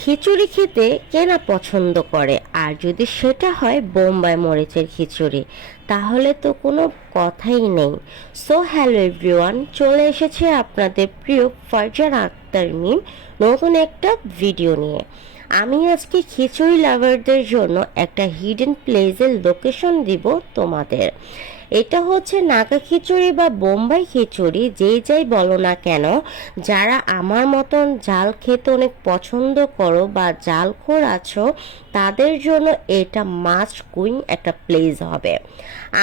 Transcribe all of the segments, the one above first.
খিচুড়ি খেতে কে না পছন্দ করে, আর যদি সেটা হয় বোম্বাই মরিচের খিচুড়ি, তাহলে তো কোনো কথাই নেই। সো হ্যালো এভরিওয়ান, চলে এসেছে আপনাদের প্রিয় ফারজান আক্তার মিম নতুন একটা ভিডিও নিয়ে। আমি আজকে খিচুড়ি লাভারদের জন্য একটা হিডেন প্লেসের লোকেশন দিব তোমাদের। এটা হচ্ছে নাগা খিচুড়ি বা বোম্বাই খিচুড়ি, যেই যাই বলো না কেন, যারা আমার মতন জাল খেতে অনেক পছন্দ করো বা জালখোর আছো, তাদের জন্য এটা মাস্ট কুইং একটা প্লেস হবে।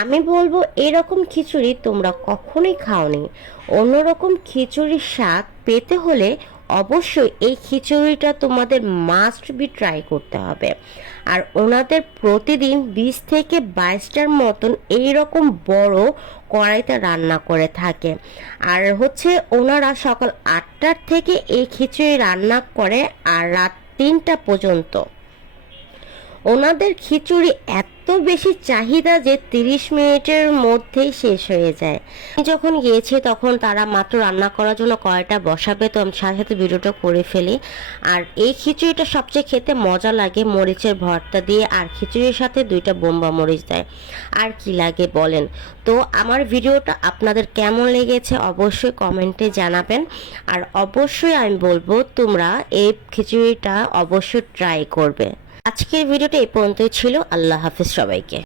আমি বলবো এরকম খিচুড়ি তোমরা কখনোই খাওনি। অন্যরকম খিচুড়ির স্বাদ পেতে হলে অবশ্যই এই খিচুড়িটা তোমাদের মাস্ট বি ট্রাই করতে হবে। আর ওনাদের প্রতিদিন 20 থেকে 22টার মতন এইরকম বড় কড়াইতে রান্না করে থাকে। আর হচ্ছে ওনারা সকাল 8টার থেকে এই খিচুড়ি রান্না করে আর রাত 3টা পর্যন্ত। ওনাদের খিচুড়ি এত বেশি চাহিদা যে 30 মিনিটের মধ্যেই শেষ হয়ে যায়। আমি যখন গিয়েছি তখন তারা মাত্র রান্না করার জন্য কড়াইটা বসাবে, তো আমি সাথে সাথে ভিডিওটা করে ফেলি। আর এই খিচুড়িটা সবচেয়ে খেতে মজা লাগে মরিচের ভর্তা দিয়ে, আর খিচুড়ির সাথে 2টা বোম্বা মরিচ দেয়। আর কি লাগে বলেন? তো আমার ভিডিওটা আপনাদের কেমন লেগেছে অবশ্যই কমেন্টে জানাবেন। আর অবশ্যই আমি বলবো তোমরা এই খিচুড়িটা অবশ্যই ট্রাই করবে। আজকের ভিডিওটা এই পর্যন্তই ছিল। আল্লাহ হাফিজ সবাইকে।